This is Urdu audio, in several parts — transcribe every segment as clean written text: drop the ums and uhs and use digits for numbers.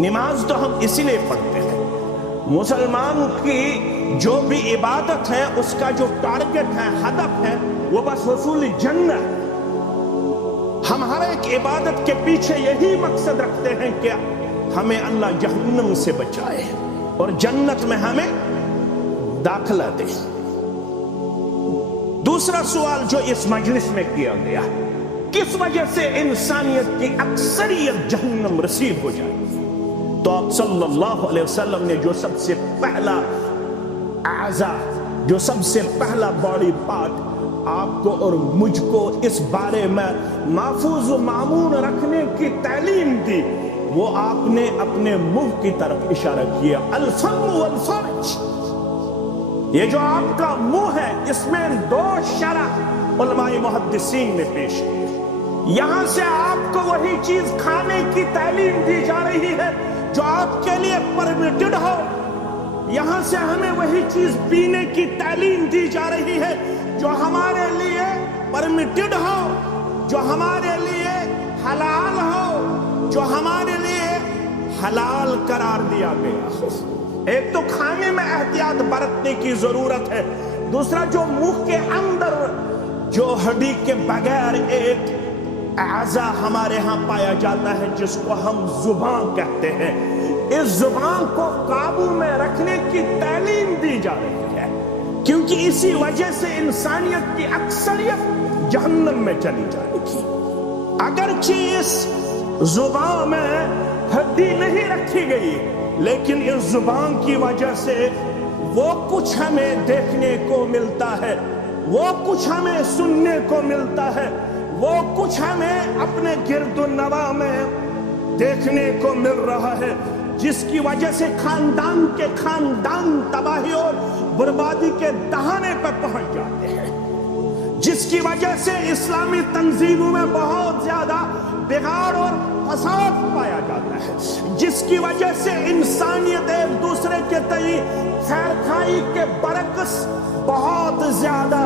نماز تو ہم اسی لیے پڑھتے ہیں۔ مسلمان کی جو بھی عبادت ہے اس کا جو ٹارگٹ ہے، ہدف ہے، وہ بس حصول جنت۔ ہم ہر ایک عبادت کے پیچھے یہی مقصد رکھتے ہیں کہ ہمیں اللہ جہنم سے بچائے اور جنت میں ہمیں داخلہ دے۔ دوسرا سوال جو اس مجلس میں کیا گیا، کس وجہ سے انسانیت کی اکثریت جہنم رسید ہو جائے؟ تو آپ صلی اللہ علیہ وسلم نے جو سب سے پہلا اعضاء، جو سب سے پہلا باڈی پارٹ آپ کو اور مجھ کو اس بارے میں محفوظ و معمون رکھنے کی تعلیم دی، وہ آپ نے اپنے منہ کی طرف اشارہ کیا، الفم والفرج۔ یہ جو آپ کا منہ ہے، اس میں 2 شرح علماء محدثین نے پیش کی۔ یہاں سے آپ کو وہی چیز کھانے کی تعلیم دی جا رہی ہے جو آپ کے لیے پرمیٹڈ ہو، یہاں سے ہمیں وہی چیز پینے کی تعلیم دی جا رہی ہے جو ہمارے لیے پرمیٹڈ ہو، جو ہمارے لیے حلال ہو، جو ہمارے لیے حلال قرار دیا گیا ہو۔ ایک تو کھانے میں احتیاط برتنے کی ضرورت ہے، دوسرا جو منہ کے اندر جو ہڈی کے بغیر ایک اعضاء ہمارے ہاں پایا جاتا ہے جس کو ہم زبان کہتے ہیں، اس زبان کو قابو میں رکھنے کی تعلیم دی جا رہی ہے، کیونکہ اسی وجہ سے انسانیت کی اکثریت جہنم میں چلی جائے گی۔ اگرچہ اس زبان میں ہڈی نہیں رکھی گئی، لیکن اس زبان کی وجہ سے وہ کچھ ہمیں دیکھنے کو ملتا ہے، وہ کچھ ہمیں سننے کو ملتا ہے، وہ کچھ ہمیں اپنے گرد و نواح میں دیکھنے کو مل رہا ہے، جس کی وجہ سے خاندان کے خاندان تباہی اور بربادی کے دہانے پر پہنچ جاتے ہیں، جس کی وجہ سے اسلامی تنظیموں میں بہت زیادہ بگاڑ اور فساد پایا جاتا ہے، جس کی وجہ سے انسانیت ایک دوسرے کے تئیں خیر خواہی کے برعکس بہت زیادہ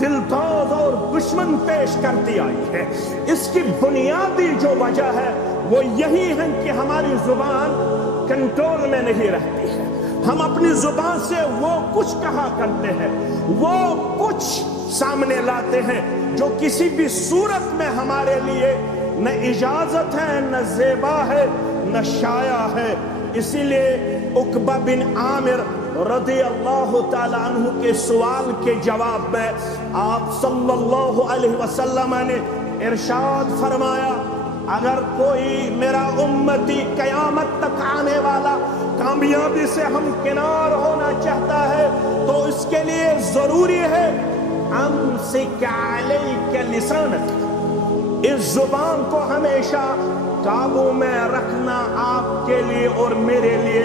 دلدوز اور دشمن پیش کرتی آئی ہے۔ اس کی بنیادی جو وجہ ہے وہ یہی ہے کہ ہماری زبان کنٹرول میں نہیں رہتی ہے۔ ہم اپنی زبان سے وہ کچھ کہا کرتے ہیں، وہ کچھ سامنے لاتے ہیں جو کسی بھی صورت میں ہمارے لیے نہ اجازت ہے، نہ زیبا ہے، نہ شایع ہے۔ اسی لیے عقبہ بن عامر رضی اللہ تعالیٰ عنہ کے سوال کے جواب میں آپ صلی اللہ علیہ وسلم نے ارشاد فرمایا، اگر کوئی میرا امتی قیامت تک آنے والا کامیابی سے ہمکنار ہونا چاہتا ہے تو اس کے لیے ضروری ہے امسک علیک لسانک، اس زبان کو ہمیشہ قابو میں رکھنا آپ کے لیے اور میرے لیے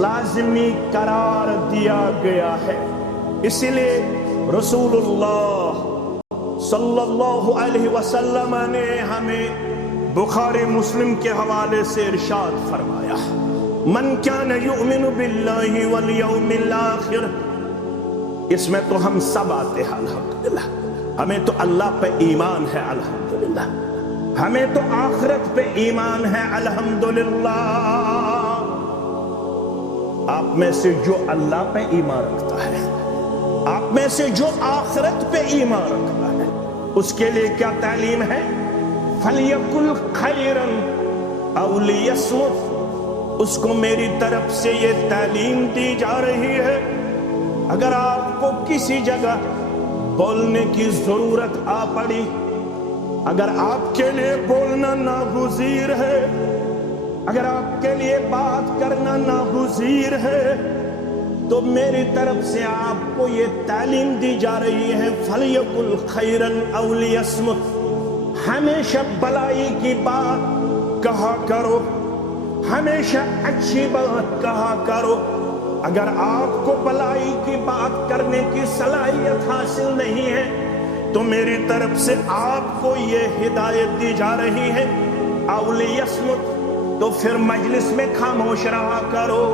لازمی قرار دیا گیا ہے۔ اسی لیے رسول اللہ صلی اللہ علیہ وسلم نے ہمیں بخاری مسلم کے حوالے سے ارشاد فرمایا، من کان یؤمن باللہ والیوم الآخر، اس میں تو ہم سب آتے ہیں الحمدللہ، ہمیں تو اللہ پہ ایمان ہے الحمدللہ، ہمیں تو آخرت پہ ایمان ہے الحمدللہ۔ آپ میں سے جو اللہ پہ ایمان رکھتا ہے، آپ میں سے جو آخرت پہ ایمان رکھتا ہے، اس کے لیے کیا تعلیم ہے؟ فَلْيَقُلْ خَيْرًا أَوْ لِيَصْمُتْ، اس کو میری طرف سے یہ تعلیم دی جا رہی ہے، اگر آپ کو کسی جگہ بولنے کی ضرورت آ پڑی، اگر آپ کے لیے بولنا ناگزیر ہے، اگر آپ کے لیے بات کرنا ناگزیر ہے، تو میری طرف سے آپ کو یہ تعلیم دی جا رہی ہے، فَلْيَقُلْ خَيْرًا أَوْ لِيَصْمُتْ، ہمیشہ بلائی کی بات کہا کرو، ہمیشہ اچھی بات کہا کرو۔ اگر آپ کو بلائی کی بات کرنے کی صلاحیت حاصل نہیں ہے تو میری طرف سے آپ کو یہ ہدایت دی جا رہی ہے، أَوْ لِيَصْمُتْ، تو پھر مجلس میں خاموش رہا کرو،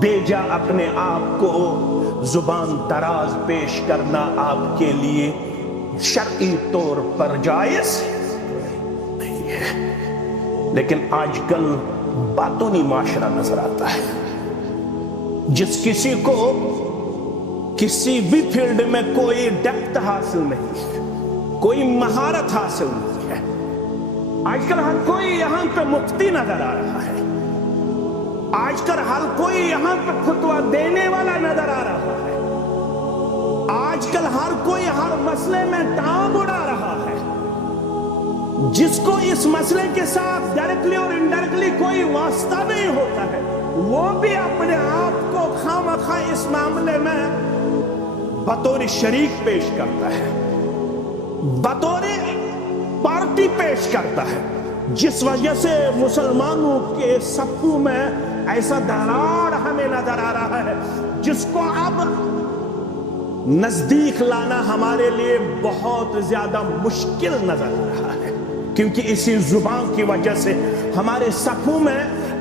بیجا اپنے آپ کو زبان دراز پیش کرنا آپ کے لیے شرعی طور پر جائز لیکن آج کل باطنی معاشرہ نظر آتا ہے. جس کسی کو کسی بھی فیلڈ میں کوئی ڈیپتھ حاصل نہیں ہے, کوئی مہارت حاصل نہیں ہے. آج کل ہر کوئی یہاں پہ مفتی نظر آ رہا ہے, آج کل ہر کوئی یہاں پہ فتویٰ دینے والا نظر آ رہا ہے, آج کل ہر کوئی ہر مسئلے میں ٹانگ اڑا رہا ہے. جس کو اس مسئلے کے ساتھ ڈائریکٹلی اور انڈائریکٹلی کوئی واسطہ نہیں ہوتا ہے, وہ بھی اپنے آپ کو خامخواہ اس معاملے میں بطور شریک پیش کرتا ہے, بطور پارٹی پیش کرتا ہے, جس وجہ سے مسلمانوں کے صفوں میں ایسا دراڑ ہمیں نظر آ رہا ہے جس کو اب نزدیک لانا ہمارے لیے بہت زیادہ مشکل نظر آ رہا ہے. کیونکہ اسی زبان کی وجہ سے ہمارے صفوں میں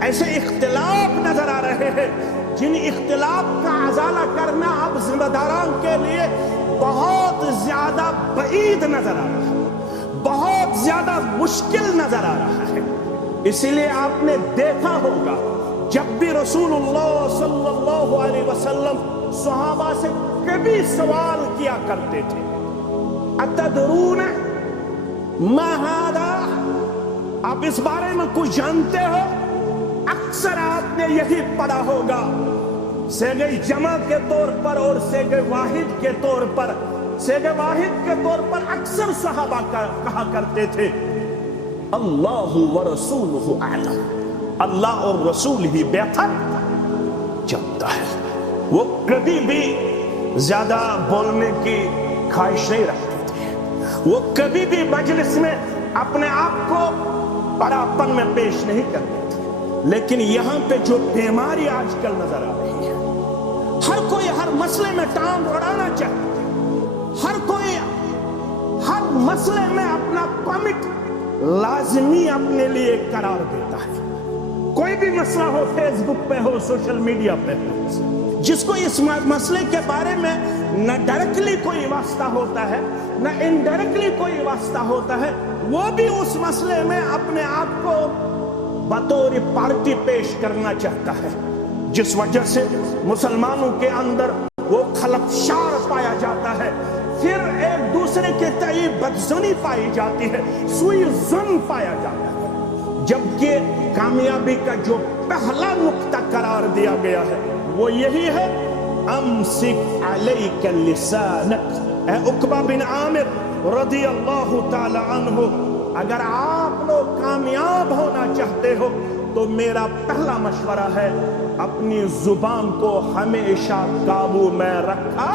ایسے اختلاف نظر آ رہے ہیں جن اختلاف کا ازالہ کرنا اب ذمہ داران کے لیے بہت زیادہ بعید نظر آ رہا ہے, بہت زیادہ مشکل نظر آ رہا ہے. اسی لیے آپ نے دیکھا ہوگا جب بھی رسول اللہ صلی اللہ علیہ وسلم صحابہ سے کبھی سوال کیا کرتے تھے, اتدرون ما ھذا, آپ اس بارے میں کچھ جانتے ہو؟ اکثر آپ نے یہی پڑھا ہوگا صیغہ جمع کے طور پر اور صیغہ واحد کے طور پر. صیغہ واحد کے طور پر اکثر صحابہ کہا کرتے تھے اللہ ورسولہ اعلم, اللہ اور رسول ہی بہتر جانتا ہے. وہ کبھی بھی زیادہ بولنے کی خواہش نہیں رکھتے تھے, وہ کبھی بھی مجلس میں اپنے آپ کو بڑاپن میں پیش نہیں کرتے تھے. لیکن یہاں پہ جو بیماری آج کل نظر آ رہی ہے, ہر کوئی ہر مسئلے میں ٹانگ اڑانا چاہتا ہے, ہر کوئی ہر مسئلے میں اپنا پمٹ لازمی اپنے لیے قرار دیتا ہے. کوئی بھی مسئلہ ہو, فیس بک پہ ہو, سوشل میڈیا پہ ہو, جس کو اس مسئلے کے بارے میں نہ ڈائریکٹلی کوئی واسطہ ہوتا ہے نہ انڈائریکٹلی کوئی واسطہ ہوتا ہے, وہ بھی اس مسئلے میں اپنے آپ کو بطور پارٹی پیش کرنا چاہتا ہے. جس وجہ سے مسلمانوں کے اندر وہ خلفشار پایا جاتا ہے, پھر ایک دوسرے کے تئیں بدظنی پائی جاتی ہے, سوء ظن پایا جاتا ہے. جبکہ کامیابی کا جو پہلا نقطہ قرار دیا گیا ہے وہ یہی ہے امسک علیک لسانک. اے عقبہ بن عامر رضی اللہ تعالی عنہ, اگر آپ لوگ کامیاب ہونا چاہتے ہو تو میرا پہلا مشورہ ہے اپنی زبان کو ہمیشہ قابو میں رکھا